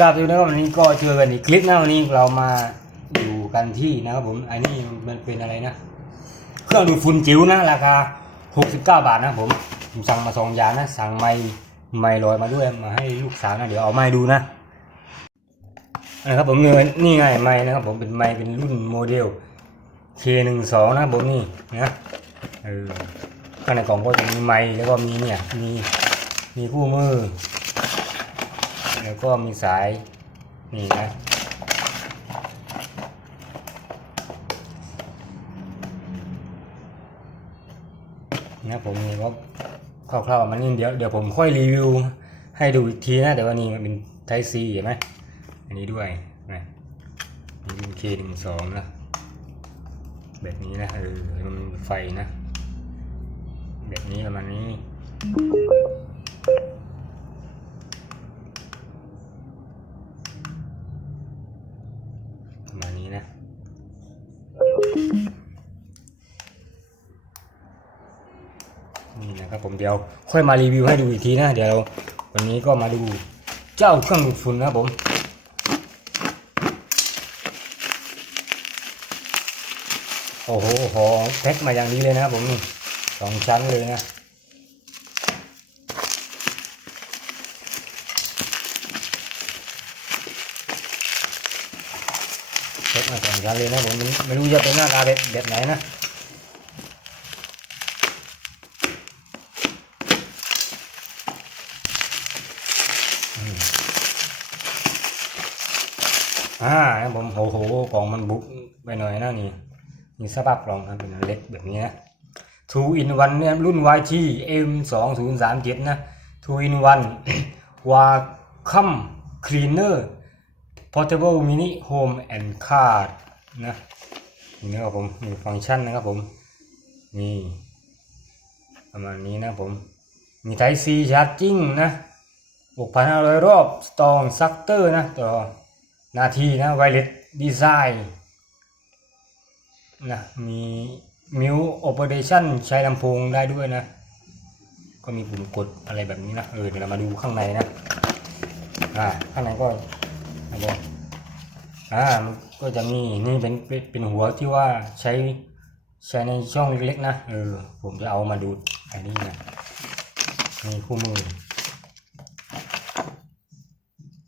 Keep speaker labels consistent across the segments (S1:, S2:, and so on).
S1: ยอดวิวนะครับวันนี้ก็เจอกันอีกคลิปนะวันนี้เรามาอยู่กันที่นะครับผมอันนี้มันเป็นอะไรนะ เครื่องดูดฝุ่นจิ๋วนะราคา 69 บาทนะผมผมสั่งมาสองอย่างนะสั่งไม้ไม้ลอยมาด้วยมาให้ลูกสาวนะเดี๋ยวเอาไม้ดูนะนะครับผมเนี่ยนี่ไงไม้นะครับผมเป็นไม้เป็นรุ่นโมเดล K12 นะครับผมนี่นะเออข้างในกล่องก็จะมีไม้แล้วก็มีเนี่ยมีมีคู่มือ แล้วก็มีสายนี่นะนะผมนี่ก็คร่าวๆมันนี่เดี๋ยวเดี๋ยวผมค่อยรีวิวให้ดูอีกทีนะแต่ว่านี่มันเป็นไทซีเห็นไหมอันนี้ด้วยนะนี่เป็น K หนึ่งสองนะแบบนี้นะเออมันไฟนะ แบบนี้ประมาณนี้ ประมาณ นี้นะ นี่นะครับผมเดี๋ยวค่อยมารีวิวให้ดูอีกทีนะ เดี๋ยววันนี้ก็มาดูเจ้าเครื่องดูดฝุ่นนะผมโอ้โหหอแพ็คมาอย่างนี้เลยนะครับผมสองชั้นเลยนะ เช็คมาสองชั้นเลยนะผมไม่รู้จะเป็นหน้าตาแบบแบบไหนนะอ่าผมโหโหกล่องมันบุกไปหน่อยนะนี่นี่สภาพกล่องนะเป็นเล็กแบบนี้นะ Two in one เนี่ยรุ่น YT M 2 0 3 7นะ Two in one Wacom Cleaner Portable Mini Home and Car นะนี่นะครับผมมีฟังก์ชันนะครับผมนี่ประมาณนี้นะผมมี Type C Charging นะ6,500 รอบ Strong Sucker นะต่อนาทีนะ Wireless Design นะมีมิวโอเปอเรชั่นใช้ลำโพงได้ด้วยนะ ก็มีปุ่มกดอะไรแบบนี้นะ เออเดี๋ยวเรามาดูข้างในนะ อ่า ข้างในก็อะไร อ่ามันก็จะมีนี่เป็นเป็นหัวที่ว่าใช้ใช้ในช่องเล็กๆนะเออผมจะเอามาดูดอันนี้นะนี่คู่มือ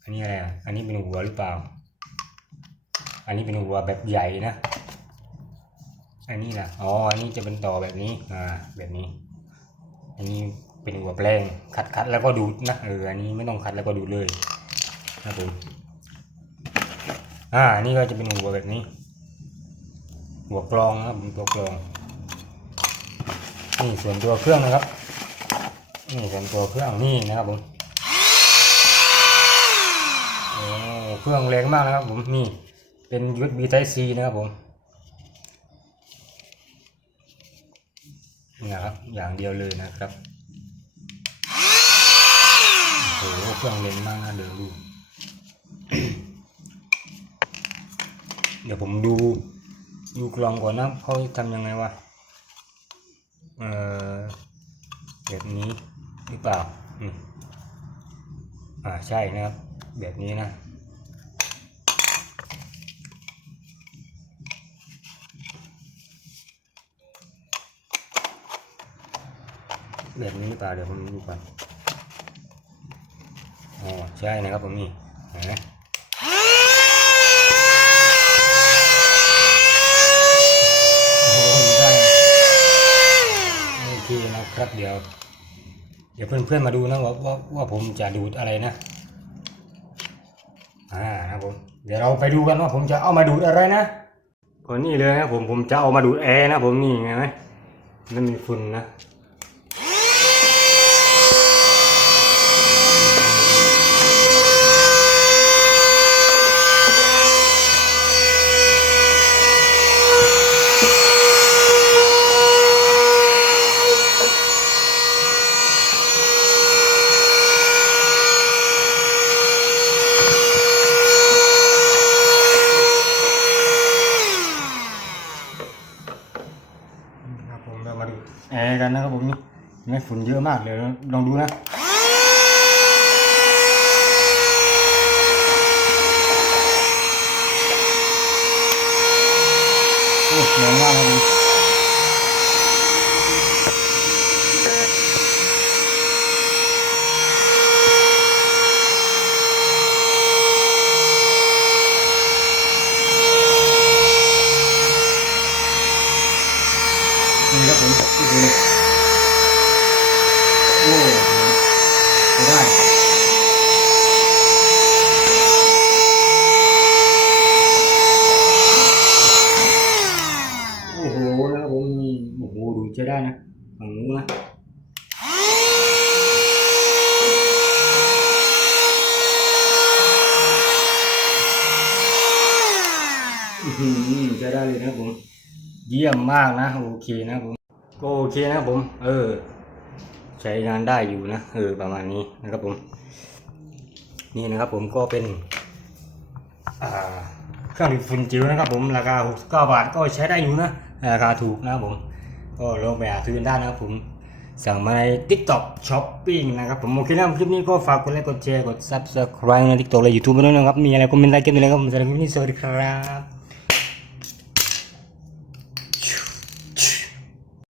S1: อันนี้อะไรอะอันนี้เป็นหัวหรือเปล่า อันนี้เป็นหัวแบบใหญ่นะ อันนี้นะอ๋ออันนี้จะเป็นต่อแบบนี้อ่าแบบนี้ อันนี้เป็นหัวแปลงคัดคัดแล้วก็ดูดนะเอออันนี้ไม่ต้องคัดแล้วก็ดูดเลยนะผม อ่านนี้ก็จะเป็นหัวแบบนี้ หัวกรองนะครับตัวกรอง นี่ส่วนตัวเครื่องนะครับ นี่ส่วนตัวเครื่องนี่นะครับผมโอ้เครื่องแรงมากนะครับผมนี่เป็น USB Type C นะครับผมนี่นะครับอย่างเดียวเลยนะครับโอ้โหเครื่องเล่นมากนะเดี๋ยวดู เดี๋ยวผมดูดูกลองก่อนนะเขาทำยังไงวะเออแบบนี้หรือเปล่าอ่าใช่นะครับ แบบนี้นะแบบนี้หรือเปล่าเดี๋ยวผมดูก่อนอ๋อใช่นะครับผมนี่เห็นไหมโอ้โหได้โอเครับเดี๋ยว เดี๋ยวเพื่อนๆมาดูนะว่าว่าว่าผมจะดูดอะไรนะอ่านะผมเดี๋ยวเราไปดูกันว่าผมจะเอามาดูดอะไรนะก็นี่เลยนะผมผมจะเอามาดูดแอร์นะผมนี่ไงไหมมันมีฝุ่นนะ กันนะครับผมนี่ไม่ฝุ่นเยอะมากเลยลองดูนะโอ้ยแรงมากเลย ดูโอ้โหได้โอ้โหนะครับผมนี่โอ้โหดูใช้ได้นะฝั่งนู้นนะอื้อหือใช้ได้เลยนะผมเยี่ยมมากนะ โอเคนะผม ก็โอเคนะครับผม เออ ใช้งานได้อยู่นะ เออ ประมาณนี้นะครับผม นี่นะครับผมก็เป็นเครื่องดูดฝุ่นจิ๋วนะครับผมราคา69บาทก็ใช้ได้อยู่นะราคาถูกนะครับผม ก็ลองไปหาซื้อกันได้นะครับผมสั่งมาใน TikTok Shopping นะครับผมโอเคนะคลิปนี้ก็ฝากกดไลค์กดแชร์กด Subscribe ใน TikTok และ YouTube ไปด้วยนะครับ มีอะไรคอมเมนต์ใต้คลิปนี้เลยครับผมสำหรับคลิปนี้สวัสดีครับ